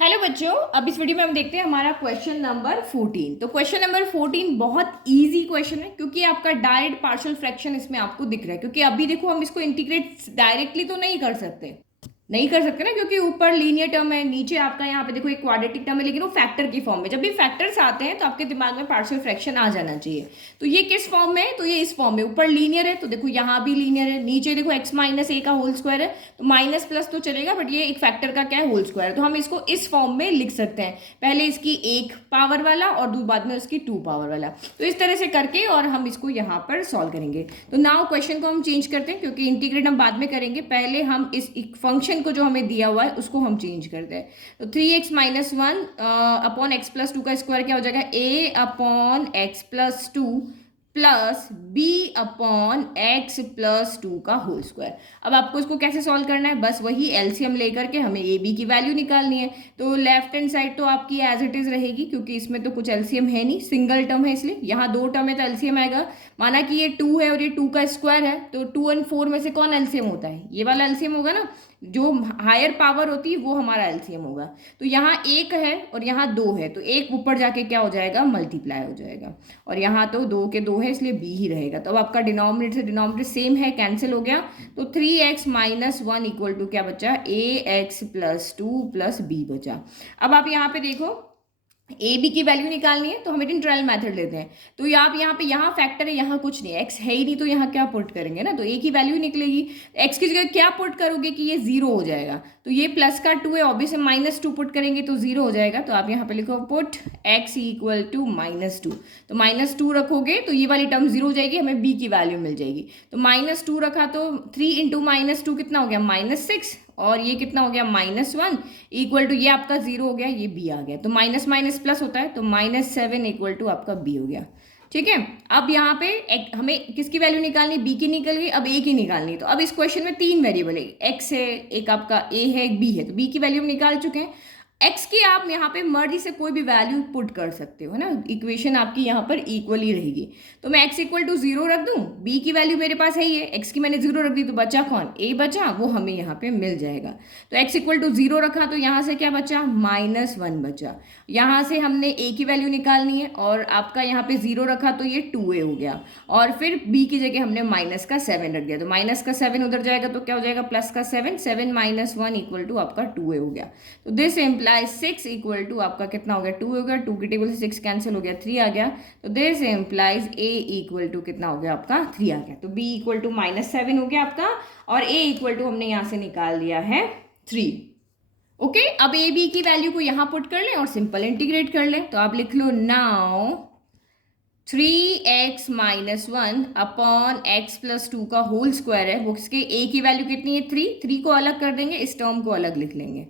Hello बच्चों, अब इस वीडियो में हम देखते हैं हमारा क्वेश्चन नंबर 14। तो क्वेश्चन नंबर 14 बहुत इजी क्वेश्चन है क्योंकि आपका डायरेक्ट पार्शियल फ्रैक्शन इसमें आपको दिख रहा है। क्योंकि अभी देखो हम इसको इंटीग्रेट डायरेक्टली तो नहीं कर सकते ना, क्योंकि ऊपर लीनियर टर्म है, नीचे आपका यहाँ पे देखो एक क्वाड्रेटिक टर्म है, लेकिन वो फैक्टर की फॉर्म में। जब भी फैक्टर्स आते हैं तो आपके दिमाग में पार्शियल फ्रैक्शन आ जाना चाहिए। तो ये किस फॉर्म में है? तो ये इस फॉर्म में, ऊपर लीनियर है तो देखो यहाँ भी लीनियर है, नीचे देखो x माइनस ए का होल स्क्वायर है, तो माइनस प्लस तो चलेगा बट ये एक फैक्टर का क्या है, होल स्क्वायर। तो हम इसको इस फॉर्म में लिख सकते हैं, पहले इसकी एक पावर वाला और बाद में उसकी 2 पावर वाला। तो इस तरह से करके और हम इसको यहाँ पर सॉल्व करेंगे। तो नाउ क्वेश्चन को हम चेंज करते हैं, क्योंकि इंटीग्रेट हम बाद में करेंगे, पहले हम इस फंक्शन को जो हमें दिया हुआ है उसको हम चेंज करते हैं। तो 3x minus 1 upon x plus 2 का स्क्वायर क्या हो जाएगा, a upon x plus 2 plus b upon x plus 2 का होल स्क्वायर। अब आपको इसको कैसे सॉल्व करना है, बस वही एलसीएम लेकर के हमें ए बी की वैल्यू निकालनी है। तो लेफ्ट हैंड साइड तो आपकी एज इट इज रहेगी, क्योंकि इसमें तो कुछ एलसीएम है नहीं, सिंगल टर्म है, इसलिए यहाँ 2 टर्म है तो एलसीएम आएगा। माना कि ये 2 है और ये 2 का स्क्वायर है, तो 2 और 4 में से कौन एलसीएम होता है, ये वाला एलसीएम होगा ना, जो हायर पावर होती है वो हमारा एलसीएम होगा। तो यहाँ एक है और यहाँ 2 है, तो एक ऊपर जाके क्या हो जाएगा, मल्टीप्लाई हो जाएगा। और यहाँ तो 2 के 2 है इसलिए बी ही रहेगा। तो अब आपका डिनोमिनेटर से डिनोमिनेटर सेम है, कैंसिल हो गया। तो 3x माइनस 1 इक्वल टू क्या बचा, ax प्लस 2 प्लस बी बचा। अब आप यहाँ पे देखो ए बी की वैल्यू निकालनी है तो हम इंटीग्रल मेथड लेते हैं। तो आप यहाँ पे, यहाँ फैक्टर है, यहाँ कुछ नहीं, एक्स है ही नहीं, तो यहाँ क्या पुट करेंगे ना, तो ए की वैल्यू निकलेगी। एक्स की जगह क्या पुट करोगे कि ये 0 हो जाएगा, तो ये प्लस का 2 है, ऑब्वियसली माइनस 2 पुट करेंगे तो 0 हो जाएगा। तो आप यहाँ पे लिखो put x equal to minus 2। तो माइनस 2 रखोगे तो ये वाली टर्म 0 हो जाएगी, हमें बी की वैल्यू मिल जाएगी। तो माइनस 2 रखा तो 3 इंटू माइनस 2 कितना हो गया, माइनस 6, और ये कितना हो गया, माइनस 1 इक्वल टू ये आपका 0 हो गया, ये बी आ गया। तो माइनस माइनस प्लस होता है, तो माइनस 7 इक्वल टू आपका बी हो गया। ठीक है, अब यहाँ पे हमें किसकी वैल्यू निकालनी, बी की निकल गई, अब ए की निकालनी। तो अब इस क्वेश्चन में 3 वेरिएबल है, एक्स है, एक आपका ए है, एक बी है। तो बी की वैल्यू हम निकाल चुके हैं। एक्स की आप यहाँ पे मर्जी से कोई भी वैल्यू पुट कर सकते हो, है ना, इक्वेशन आपकी यहाँ पर इक्वली रहेगी। तो मैं एक्स इक्वल टू 0 रख दूं, बी की वैल्यू मेरे पास है ही है, एक्स की मैंने 0 रख दी, तो बचा कौन, ए बचा, वो हमें यहाँ पे मिल जाएगा। तो एक्स इक्वल टू 0 रखा तो यहाँ से क्या बचा, माइनस 1 बचा। यहाँ से हमने ए की वैल्यू निकालनी है, और आपका यहाँ पे 0 रखा तो ये 2a हो गया, और फिर बी की जगह हमने माइनस का 7 रख दिया, तो माइनस का 7 उधर जाएगा तो क्या हो जाएगा, प्लस का 7, 7 माइनस 1 इक्वल टू आपका 2a हो गया। तो दिस इम्प्लाइज 6 इक्वल टू आपका कितना हो गया, 2 हो गया, 2 की टेबल से 6 कैंसिल हो गया, 3 आ गया। तो this implies a equal to कितना हो गया आपका, 3 आ गया। तो b इक्वल टू माइनस 7 हो गया आपका, और a इक्वल टू हमने यहाँ से निकाल दिया है 3। ओके, अब ए बी की वैल्यू को यहाँ पुट कर लें और सिंपल इंटीग्रेट कर लें। तो आप लिख लो now 3x minus 1 upon x plus 2 का होल स्क्वायर है, वो किसके, ए की वैल्यू कितनी है, 3 को अलग कर देंगे, इस टर्म को अलग लिख लेंगे,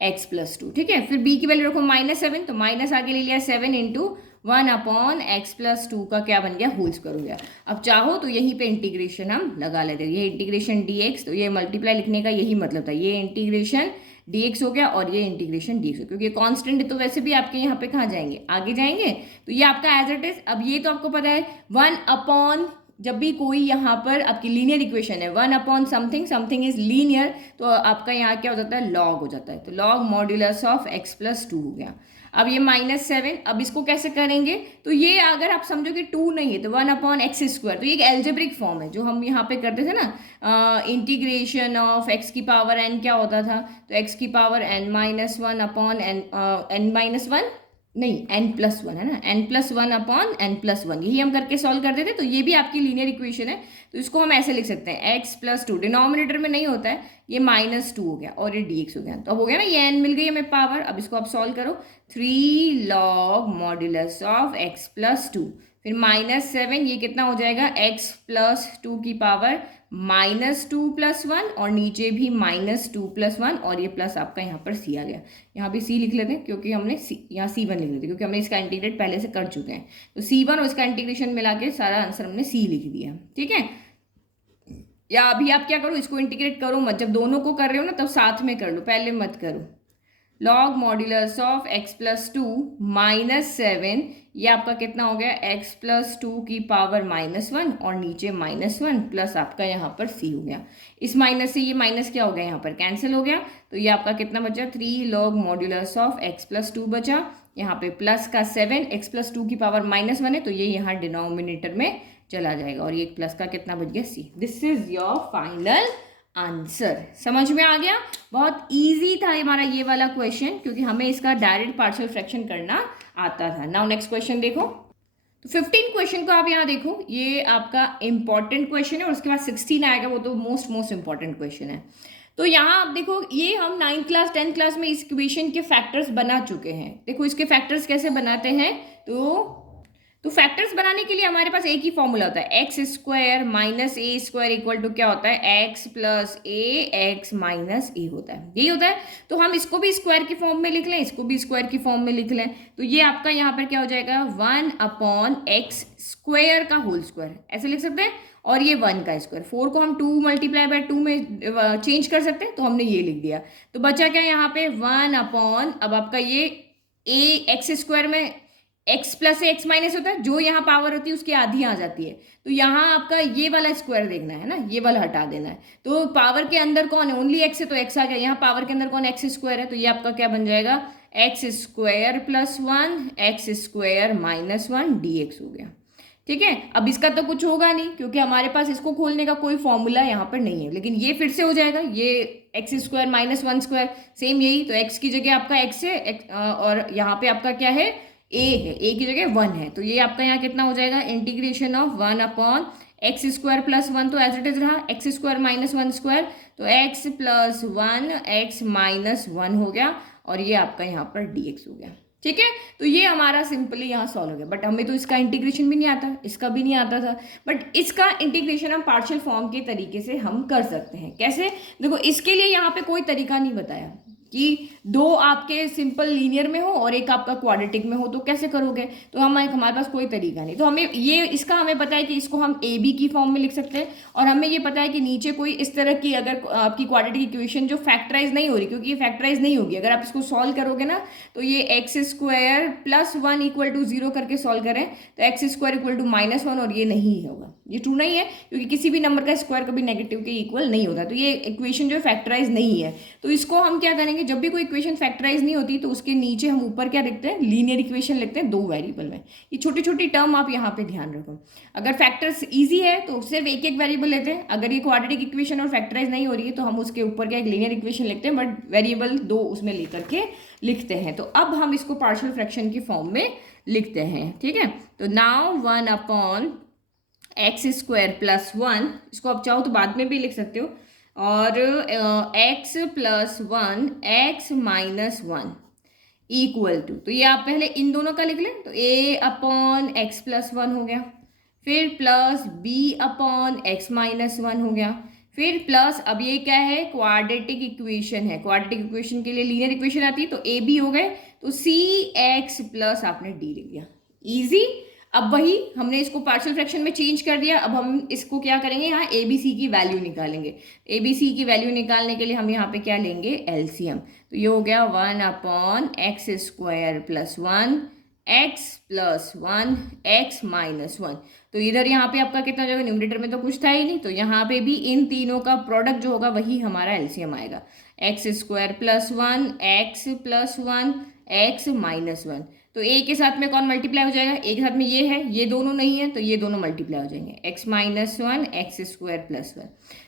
एक्स प्लस 2। ठीक है, फिर बी की वैल्यू रखो माइनस 7, तो माइनस आगे ले लिया 7 इंटू 1 अपॉन एक्स प्लस 2 का क्या बन गया, होल स्क्वायर हो गया। अब चाहो तो यहीं पे इंटीग्रेशन हम लगा लेते हैं, ये इंटीग्रेशन dx, तो ये मल्टीप्लाई लिखने का यही मतलब था, ये इंटीग्रेशन dx हो गया और ये इंटीग्रेशन dx हो, क्योंकि कांस्टेंट है तो वैसे भी आपके यहाँ पे कहाँ जाएंगे, आगे जाएंगे। तो ये आपका एज इट इज। अब ये तो आपको पता है 1 अपॉन, जब भी कोई यहाँ पर आपकी लीनियर इक्वेशन है, 1 upon something, something is linear, तो आपका यहाँ क्या हो जाता है, लॉग हो जाता है। तो log modulus of x plus 2 हो गया। अब ये माइनस 7, अब इसको कैसे करेंगे, तो ये अगर आप समझो कि 2 नहीं है तो 1 अपॉन एक्स स्क्वायर, तो ये एक एल्जेब्रिक फॉर्म है जो हम यहाँ पे करते थे ना, इंटीग्रेशन ऑफ एक्स की पावर n क्या होता था, तो एक्स की power n minus 1 upon n minus 1, नहीं n+1 है ना, n+1 अपॉन n+1, यही हम करके सॉल्व करते थे। तो ये भी आपकी लीनियर इक्वेशन है, तो इसको हम ऐसे लिख सकते हैं x प्लस 2, डिनोमिनेटर में नहीं होता है, ये -2 हो गया और ये dx हो गया। तो अब हो गया ना, ये n मिल गई हमें पावर। अब इसको आप सॉल्व करो, 3 log modulus of x plus 2, फिर -7, ये कितना हो जाएगा, x प्लस 2 की पावर -2 + 1, और नीचे भी -2 + 1, और ये प्लस आपका यहाँ पर c आ गया। यहाँ भी c लिख लेते हैं, क्योंकि हमने यहाँ c1 लिख लेते हैं, क्योंकि हमने इसका इंटीग्रेट पहले से कर चुके हैं। तो c1 और इसका इंटीग्रेशन मिला के सारा आंसर हमने c लिख दिया। ठीक है, या अभी आप क्या करो, इसको इंटीग्रेट करो मत, जब दोनों को कर रहे हो ना तब साथ में कर लो, पहले मत करो। Log modulus of x plus two minus 7, ये आपका कितना हो गया x प्लस टू की पावर -1 और नीचे -1 प्लस आपका यहाँ पर c हो गया। इस माइनस से ये माइनस क्या हो गया, यहाँ पर कैंसिल हो गया। तो ये आपका कितना बचा, 3 log modulus of x plus two बचा। यहाँ पे प्लस का 7, x प्लस टू की पावर -1 है तो ये यहाँ डिनोमिनेटर में चला जाएगा और ये प्लस का कितना बच गया, c। This is your final answer. समझ में आ गया? बहुत इजी था हमारा ये वाला क्वेश्चन, क्योंकि हमें इसका डायरेक्ट पार्शियल फ्रैक्शन करना आता था। नाउ नेक्स्ट क्वेश्चन देखो। तो 15 क्वेश्चन को आप यहाँ देखो, ये आपका इंपॉर्टेंट क्वेश्चन है और उसके बाद 16 आएगा, वो तो मोस्ट इंपॉर्टेंट क्वेश्चन है। तो यहाँ आप देखो, ये हम 9th क्लास 10th क्लास में इस इक्वेशन के फैक्टर्स बना चुके हैं। देखो इसके फैक्टर्स कैसे बनाते हैं। तो फैक्टर्स बनाने के लिए हमारे पास एक ही फॉर्मूला होता है, x square minus a square equal to क्या होता है, x plus a x minus a होता है, यही होता है। तो हम इसको भी स्क्वायर की फॉर्म में लिख लें, इसको भी स्क्वायर की फॉर्म में लिख लें। तो ये आपका यहाँ पर क्या हो जाएगा, 1/x स्क्वायर का होल स्क्वायर, ऐसे लिख सकते हैं। और ये 1 का स्क्वायर, 4 को हम 2 × 2 में चेंज कर सकते हैं, तो हमने ये लिख दिया। तो बचा क्या यहाँ पे, 1/, अब आपका ये ए एक्स स्क्वायर में x प्लस एक्स माइनस होता है, जो यहाँ पावर होती है उसकी आधी आ जाती है। तो यहाँ आपका ये वाला स्क्वायर देखना है ना, ये वाला हटा देना है। तो पावर के अंदर कौन है, ओनली x है तो x आ गया। यहाँ पावर के अंदर कौन, x स्क्वायर है, तो ये आपका क्या बन जाएगा, x square plus 1 x square minus 1 dx हो गया। ठीक है, अब इसका तो कुछ होगा नहीं क्योंकि हमारे पास इसको खोलने का कोई फॉर्मूला यहाँ पर नहीं है, लेकिन ये फिर से हो जाएगा, ये x square minus 1 square same यही। तो x की जगह आपका x है और यहाँ पे आपका क्या है, a है, a की जगह 1 है। तो ये आपका यहाँ कितना हो जाएगा, integration of 1/x square plus 1, तो एज इट इज रहा, x स्क्वायर माइनस 1 स्क्वायर, तो x प्लस 1 x माइनस 1 हो गया और ये आपका यहाँ पर dx हो गया। ठीक है, तो ये हमारा सिंपली यहाँ सॉल्व हो गया। बट हमें तो इसका इंटीग्रेशन भी नहीं आता, इसका भी नहीं आता था, बट इसका इंटीग्रेशन हम पार्शियल फॉर्म के तरीके से हम कर सकते हैं। कैसे, देखो इसके लिए यहाँ पे कोई तरीका नहीं बताया कि दो आपके सिंपल लीनियर में हो और एक आपका क्वाड्रेटिक में हो, तो कैसे करोगे। तो हमारे पास कोई तरीका नहीं। तो हमें ये इसका हमें पता है कि इसको हम ए बी की फॉर्म में लिख सकते हैं, और हमें ये पता है कि नीचे कोई इस तरह की अगर आपकी क्वाड्रेटिक इक्वेशन जो फैक्टराइज नहीं हो रही, क्योंकि ये फैक्टराइज नहीं होगी, अगर आप इसको सॉल्व करोगे ना, तो ये x square plus 1 equal to 0 करके सॉल्व करें तो एक्स स्क्वायर इक्वल टू -1, और ये नहीं होगा, ये ट्रू नहीं है, क्योंकि किसी भी नंबर का स्क्वायर कभी नेगेटिव के इक्वल नहीं होता। तो ये इक्वेशन जो फैक्टराइज नहीं है। तो इसको हम क्या करेंगे, जब भी कोई इक्वेशन फैक्टराइज नहीं होती तो उसके नीचे हम ऊपर क्या लिखते हैं, लीनियर इक्वेशन लिखते हैं 2 वेरिएबल में। ये छोटी छोटी टर्म आप यहाँ पे ध्यान रखो। अगर फैक्टर्स इजी है तो सिर्फ एक एक वेरिएबल लेते हैं, अगर ये क्वाड्रेटिक इक्वेशन और फैक्टराइज नहीं हो रही है तो हम उसके ऊपर क्या एक लीनियर इक्वेशन लिखते हैं, बट वेरिएबल 2 उसमें लेकर के लिखते हैं। तो अब हम इसको पार्शियल फ्रैक्शन की फॉर्म में लिखते हैं। ठीक है, तो नाउ 1/x स्क्वायर प्लस 1, इसको आप चाहो तो बाद में भी लिख सकते हो, और x plus 1 x minus 1 equal to, तो ये आप पहले इन दोनों का लिख लें, तो a/x प्लस 1 हो गया, फिर प्लस b/x माइनस 1 हो गया, फिर प्लस, अब ये क्या है, क्वाड्रेटिक इक्वेशन है, क्वाड्रेटिक इक्वेशन के लिए लीनियर इक्वेशन आती है, तो ए बी हो गए, तो cx प्लस आपने d लिख दिया, इजी। अब वही हमने इसको पार्शियल फ्रैक्शन में चेंज कर दिया। अब हम इसको क्या करेंगे, यहाँ ए बी सी की वैल्यू निकालेंगे। ए बी सी की वैल्यू निकालने के लिए हम यहाँ पे क्या लेंगे, एलसीएम। तो ये हो गया 1/x square plus 1 x plus 1 x minus 1। तो इधर यहाँ पे आपका कितना हो जाएगा, न्यूमरेटर में तो कुछ था ही नहीं, तो यहाँ पे भी इन तीनों का प्रोडक्ट जो होगा वही हमारा एलसीएम आएगा, x square plus 1 x plus 1 x minus 1। तो a के साथ में कौन मल्टीप्लाई हो जाएगा, a के साथ में ये है, ये दोनों नहीं है, तो ये दोनों मल्टीप्लाई हो जाएंगे, x minus 1 x square plus 1।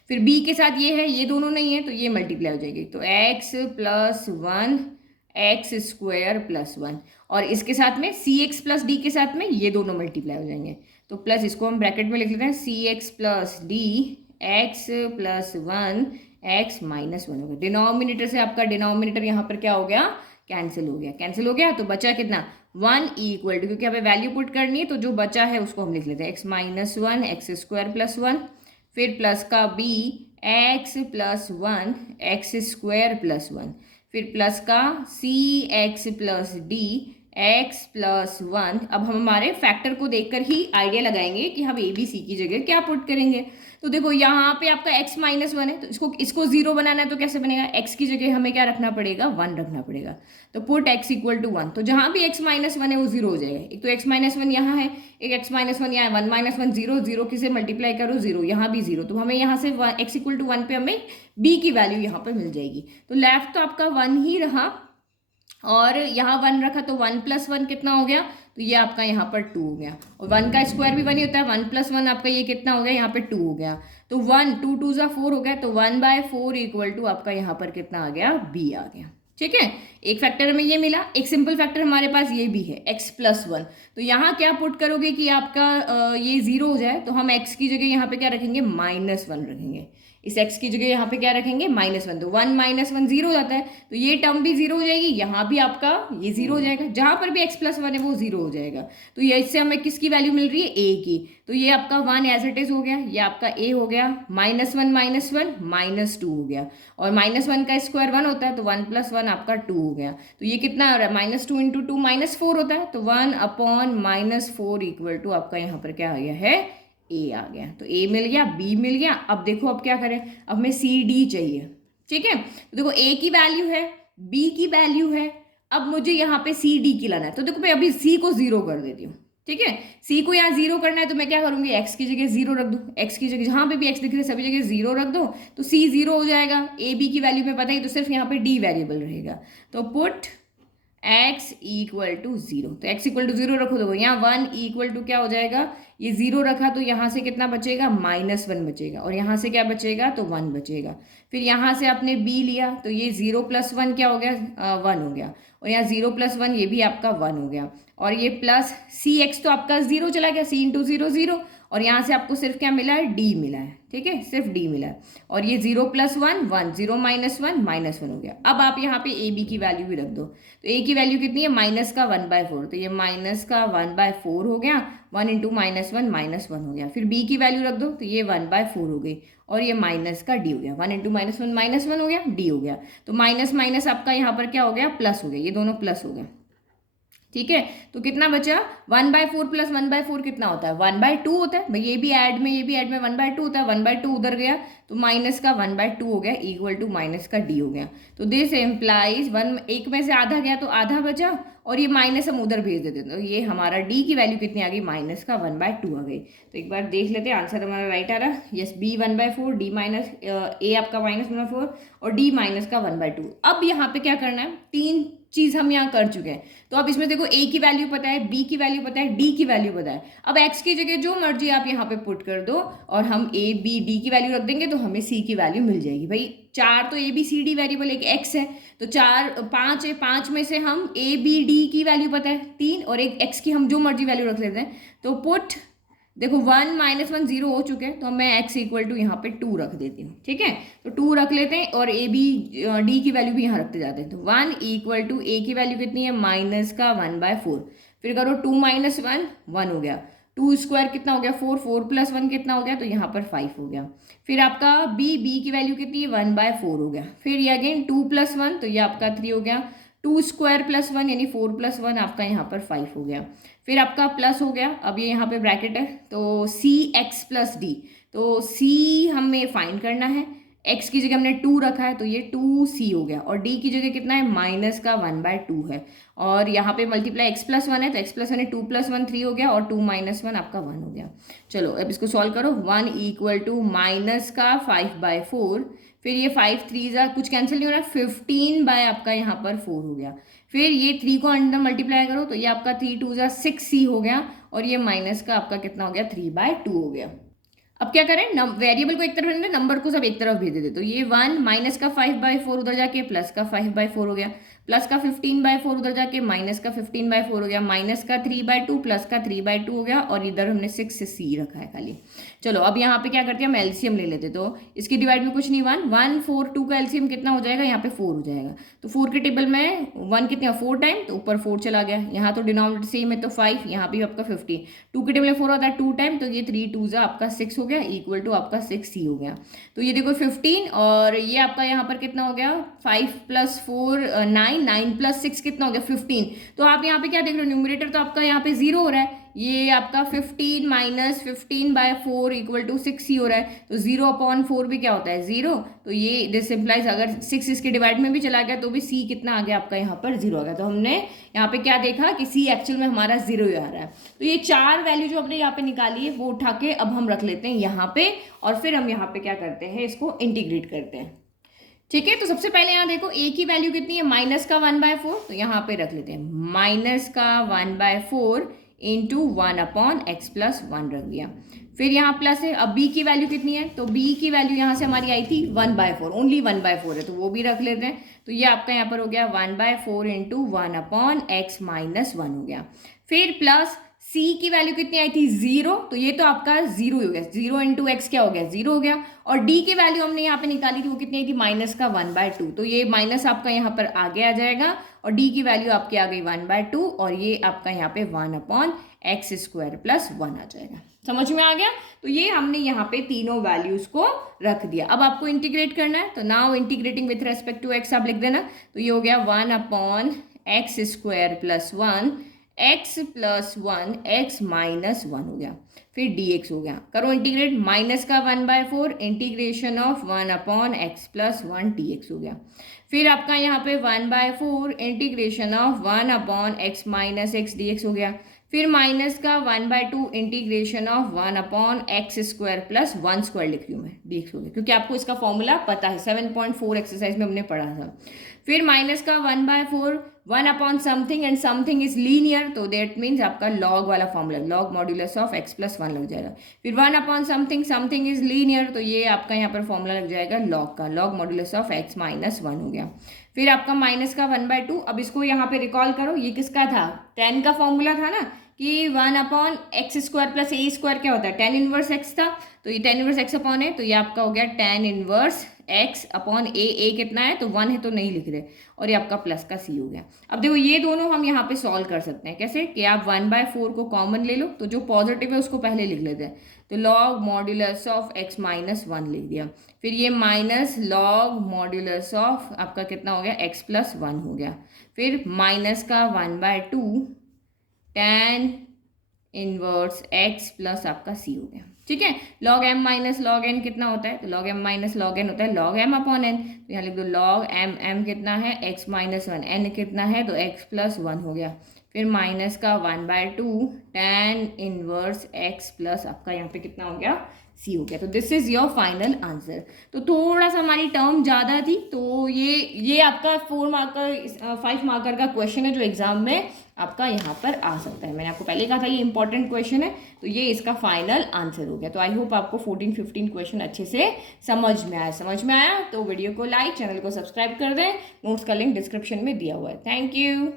फिर b के साथ ये है, ये दोनों नहीं है, तो ये मल्टीप्लाई हो जाएगी, तो x plus 1 x square plus 1। और इसके साथ में cx प्लस d के साथ में ये दोनों मल्टीप्लाई हो जाएंगे, तो प्लस इसको हम ब्रैकेट में लिख लेते हैं, cx plus d x plus 1 x minus 1 हो गया। डिनोमिनेटर से आपका डिनोमिनेटर यहाँ पर क्या हो गया, कैंसिल हो गया, कैंसिल हो गया। तो बचा कितना, 1 इक्वल टू, क्योंकि हमें वैल्यू पुट करनी है तो जो बचा है उसको हम लिख लेते हैं, x minus 1 x square plus 1, फिर प्लस का b x plus 1 x square plus 1, फिर प्लस का c x plus d x plus one. अब हम हमारे फैक्टर को देखकर ही आइडिया लगाएंगे कि हम ए बी सी की जगह क्या पुट करेंगे। तो देखो यहाँ पे आपका x माइनस वन है, तो इसको जीरो बनाना है तो कैसे बनेगा, x की जगह हमें क्या रखना पड़ेगा, वन रखना पड़ेगा। तो put x equal to one, तो जहाँ भी x माइनस वन है वो जीरो हो जाएगा। एक तो x माइनस वन यहाँ है, एक x माइनस वन यहाँ है, one minus one zero, zero किसे मल्टीप्लाई करो जीरो, यहाँ भी जीरो, तो हमें यहाँ से x इक्वल टू वन पे हमें b की वैल्यू यहाँ पे मिल जाएगी। तो लेफ्ट तो आपका वन ही रहा और यहाँ वन रखा, तो वन प्लस वन कितना हो गया, तो ये आपका यहाँ पर टू हो गया। और वन का स्क्वायर भी वन ही होता है, वन प्लस वन आपका ये कितना हो गया, यहाँ पे टू हो गया। तो वन टू टू ज़ा फोर हो गया, तो one by four equal to आपका यहाँ पर कितना आ गया, बी आ गया। ठीक है, एक फैक्टर हमें ये मिला, एक सिंपल फैक्टर हमारे पास ये भी है x प्लस वन। तो यहाँ क्या पुट करोगे कि आपका ये जीरो हो जाए, तो हम x की जगह यहाँ पे क्या रखेंगे, माइनस वन रखेंगे। इस x की जगह यहाँ पे क्या रखेंगे, माइनस वन। तो वन माइनस वन जीरो हो जाता है, तो ये टर्म भी जीरो हो जाएगी, यहाँ भी आपका ये जीरो हो जाएगा, जहाँ पर भी x प्लस वन है वो जीरो हो जाएगा। तो ये इससे हमें किसकी वैल्यू मिल रही है, a की। तो ये आपका वन एज इट इज हो गया, ये आपका a हो गया, माइनस वन माइनस टू हो गया। और माइनस वन का स्क्वायर वन होता है, तो वन प्लस वन आपका टू हो गया। तो ये कितना हो रहा है, minus two into two minus four होता है, तो one upon minus four equal to आपका यहाँ पर क्या आ गया है, ए आ गया। तो ए मिल गया, बी मिल गया। अब देखो अब क्या करें, अब हमें सी डी चाहिए। ठीक है, तो देखो ए की वैल्यू है, बी की वैल्यू है, अब मुझे यहाँ पे सी डी की लाना है। तो देखो मैं अभी सी को जीरो कर देती हूँ। ठीक है, सी को यहाँ जीरो करना है, तो मैं क्या करूंगी, एक्स की जगह जीरो रख दूँ, एक्स की जगह जहाँ पे भी एक्स दिख रही है सभी जगह जीरो रख दो, तो सी जीरो हो जाएगा। ए बी की वैल्यू में पता ही, तो सिर्फ यहाँ पे डी वेरिएबल रहेगा। तो put x equal to zero, तो x इक्वल टू जीरो रखो, देखो यहाँ वन इक्वल टू क्या हो जाएगा, ये जीरो रखा तो यहाँ से कितना बचेगा, माइनस वन बचेगा, और यहाँ से क्या बचेगा, तो वन बचेगा। फिर यहाँ से आपने b लिया, तो ये जीरो प्लस वन क्या हो गया, वन हो गया, और यहाँ जीरो प्लस वन ये भी आपका वन हो गया, और ये प्लस सी एक्स तो आपका जीरो चला गया, सी इंटू जीरो जीरो, और यहाँ से आपको सिर्फ क्या मिला है, डी मिला है। ठीक है, सिर्फ डी मिला है, और ये zero plus one one, zero minus one minus one हो गया। अब आप यहाँ पे ए बी की वैल्यू भी रख दो, तो ए की वैल्यू कितनी है, माइनस का वन बाय फोर, तो ये माइनस का वन बाय फोर हो गया, वन इंटू माइनस वन हो गया। फिर बी की वैल्यू रख दो, तो ये वन बाय फोर हो गई, और ये माइनस का डी हो गया, वन इंटू माइनस वन हो गया, डी हो गया। तो माइनस माइनस आपका यहाँ पर क्या हो गया, प्लस हो गया, ये दोनों प्लस हो गया। ठीक है, तो कितना बचा, one by four plus one by four कितना होता है, वन बाय टू होता है भाई, ये भी ऐड में ये भी ऐड में वन बाय टू होता है, वन बाय टू उधर गया, तो माइनस का वन बाय टू हो गया इक्वल टू माइनस का डी हो गया। तो दिस एम्प्लाइज वन, एक में से आधा गया तो आधा बचा, और ये माइनस हम उधर भेज देते, तो ये हमारा डी की वैल्यू कितनी आ गई, माइनस का वन बाय टू आ गई। तो एक बार देख लेते हैं, आंसर हमारा राइट आ रहा, yes B one by four, D minus A आपका माइनस वन बाय फोर, और डी माइनस का वन बाय टू। अब यहाँ पे क्या करना है, तीन चीज हम यहाँ कर चुके हैं। तो अब इसमें देखो ए की वैल्यू पता है, बी की वैल्यू पता है, डी की वैल्यू पता है। अब एक्स की जगह जो मर्जी आप यहाँ पे पुट कर दो, और हम ए बी डी की वैल्यू रख देंगे, तो हमें सी की वैल्यू मिल जाएगी। भाई चार तो A B C D variable, एक एक्स है, तो चार पाँच है, पाँच में से हम ए बी डी की वैल्यू पता है तीन, और एक एक्स की हम जो मर्जी वैल्यू रख लेते हैं। तो पुट देखो वन माइनस वन जीरो हो चुके हैं, तो मैं x इक्वल टू यहाँ पे टू रख देती हूँ। ठीक है, तो टू रख लेते हैं, और ए बी डी की वैल्यू भी यहाँ रखते जाते हैं। तो वन इक्वल टू ए की वैल्यू कितनी है, माइनस का वन बाय फोर, फिर करो टू माइनस वन, वन हो गया, टू स्क्वायर कितना हो गया, फोर, फोर प्लस वन कितना हो गया, तो यहाँ पर फाइव हो गया। फिर आपका बी की वैल्यू कितनी है, वन बाय फोर हो गया। फिर ये अगेन टू प्लस वन, तो ये आपका थ्री हो गया, टू स्क्वायर प्लस वन यानी फोर प्लस वन आपका यहाँ पर फाइव हो गया। फिर आपका प्लस हो गया, अब ये यहाँ पे ब्रैकेट है, तो सी एक्स प्लस डी, तो सी हमें फाइंड करना है, एक्स की जगह हमने टू रखा है, तो ये टू सी हो गया, और डी की जगह कितना है, माइनस का वन बाय टू है, और यहाँ पे मल्टीप्लाई एक्स प्लस वन है, तो एक्स प्लस वन है, टू प्लस वन थ्री हो गया, और टू माइनस वन आपका वन हो गया। चलो अब इसको सॉल्व करो, वन इक्वल टू माइनस का फाइव बाय फोर, फिर ये फाइव थ्री जा कुछ कैंसिल नहीं हो रहा, 15 बाय आपका यहाँ पर फोर हो गया। फिर ये थ्री को अंदर मल्टीप्लाई करो, तो ये आपका थ्री टू जा सिक्स सी हो गया, और ये माइनस का आपका कितना हो गया, थ्री बाय टू हो गया। अब क्या करें, वेरिएबल को एक तरफ भेजते, नंबर को सब एक तरफ भेज देते, तो ये वन माइनस का फाइव बाय फोर उधर जाके प्लस का फाइव बाय फोर हो गया, प्लस का 15 बाय फोर उधर जाके माइनस का 15 बाय फोर हो गया, माइनस का 3 बाय टू प्लस का 3 बाय टू हो गया, और इधर हमने 6 से सी रखा है खाली। चलो अब यहाँ पे क्या करते हैं, हम एलसीएम ले लेते, तो इसकी डिवाइड में कुछ नहीं, वन वन फोर टू का एलसीएम कितना हो जाएगा, यहाँ पे फोर हो जाएगा। तो फोर के टेबल में वन कितने, फोर टाइम, तो ऊपर फोर चला गया, यहाँ तो डिनोमिनेटर सेम है तो फाइव, यहाँ भी आपका 50, टू के टेबल में फोर होता है टू टाइम, तो ये थ्री टू जा आपका सिक्स हो गया इक्वल टू आपका सिक्स सी हो गया। तो ये देखो 15, और ये आपका यहाँ पर कितना हो गया, फाइव प्लस फोर 9, 9 प्लस 6 कितना हो गया 15। तो आप यहाँ पे क्या देख रहे हो, न्यूमरेटर तो आपका यहाँ पे 0 हो रहा है, ये आपका 15 माइनस 15/4 इक्वल टू 6 ही हो रहा है, तो 0/4 भी क्या होता है 0। तो ये दिस इम्प्लाइज अगर 6 इसके डिवाइड में भी चला गया तो भी सी कितना आ गया आपका यहाँ पर 0 आ गया। तो हमने यहाँ पे क्या देखा कि सी एक्चुअल में हमारा 0 ही आ रहा है। तो ये 4 वैल्यू जो हमने यहाँ पे निकाली है वो उठा के अब हम रख लेते हैं यहाँ पे, और फिर हम यहाँ पे क्या करते हैं, इसको इंटीग्रेट करते हैं। ठीक है, तो सबसे पहले यहाँ देखो ए की वैल्यू कितनी है, माइनस का 1/4, तो यहाँ पे रख लेते हैं माइनस का 1/4 इंटू 1/x+1 रख दिया। फिर यहाँ प्लस है, अब बी की वैल्यू कितनी है, तो बी की वैल्यू यहाँ से हमारी आई थी 1/4, ओनली 1/4 है, तो वो भी रख लेते हैं। तो ये आपका यहाँ पर हो गया 1/4 इंटू 1/x-1 हो गया। फिर प्लस सी की वैल्यू कितनी आई थी 0, तो ये तो आपका 0 ही हो गया, 0 इंटू एक्स क्या हो गया 0 हो गया। और डी की वैल्यू हमने यहाँ पे निकाली थी, वो कितनी आई थी माइनस का 1/2, तो ये माइनस आपका यहाँ पर आगे आ जाएगा और डी की वैल्यू आपकी आ गई 1/2 और ये आपका यहाँ पे 1/x² + 1 आ जाएगा। समझ में आ गया। तो ये हमने यहाँ पे तीनों वैल्यूज को रख दिया। अब आपको इंटीग्रेट करना है, तो now integrating with respect to X आप लिख देना। तो ये हो गया 1/x² + 1 x+1 x-1 हो गया। फिर dx हो गया, करो इंटीग्रेट, माइनस का 1/4 इंटीग्रेशन ऑफ 1/x+1 dx हो गया। फिर आपका यहाँ पे 1/4 इंटीग्रेशन ऑफ 1/x-x dx हो गया। फिर माइनस का 1/2 इंटीग्रेशन ऑफ 1/x² + 1² लिख रही हूँ मैं, dx हो गया, क्योंकि आपको इसका फॉर्मूला पता है, 7.4 एक्सरसाइज में हमने पढ़ा था। फिर माइनस का 1/4 1/समथिंग एंड समथिंग इज लीनियर, तो दैट मीन्स आपका लॉग वाला formula, log modulus of x+1 लग जाएगा। फिर 1/समथिंग समथिंग इज लीनियर, तो ये आपका यहाँ पर फॉर्मूला लग जाएगा लॉग का, लॉग मॉड्यूलस ऑफ x-1 हो गया। फिर आपका माइनस का 1/2, अब इसको यहाँ पे रिकॉल करो, ये किसका था, tan का फॉर्मूला था ना, कि 1/x² + a² क्या होता है, tan इनवर्स x था, तो ये tan इनवर्स x अपॉन है, तो ये आपका हो गया tan inverse x upon a कितना है, तो 1 है तो नहीं लिख रहे, और ये आपका प्लस का c हो गया। अब देखो ये दोनों हम यहाँ पे सॉल्व कर सकते हैं, कैसे कि आप 1/4 को कॉमन ले लो, तो जो पॉजिटिव है उसको पहले लिख लेते हैं, तो लॉग मॉड्यूलस ऑफ x-1 लिख दिया। फिर ये माइनस लॉग मॉड्यूलस ऑफ आपका कितना हो गया x+1 हो गया। फिर माइनस का 1/2 tan इनवर्स x प्लस आपका c हो गया। ठीक है, log m minus log n कितना होता है, तो log m minus log n होता है log m अपॉन n, तो यहाँ लिख दो log m कितना है x-1, n कितना है तो x+1 हो गया। फिर माइनस का 1/2 tan इनवर्स x प्लस आपका यहाँ पे कितना हो गया सी हो गया। तो this is your final answer. तो थोड़ा सा हमारी टर्म ज़्यादा थी, तो ये आपका 4 मार्कर 5 मार्कर का क्वेश्चन है जो एग्जाम में आपका यहाँ पर आ सकता है। मैंने आपको पहले कहा था ये इंपॉर्टेंट क्वेश्चन है, तो ये इसका फाइनल आंसर हो गया। तो आई होप आपको 14-15 क्वेश्चन अच्छे से समझ में आया तो वीडियो को लाइक, चैनल को सब्सक्राइब कर दें। नोट्स का लिंक डिस्क्रिप्शन में दिया हुआ है। Thank you.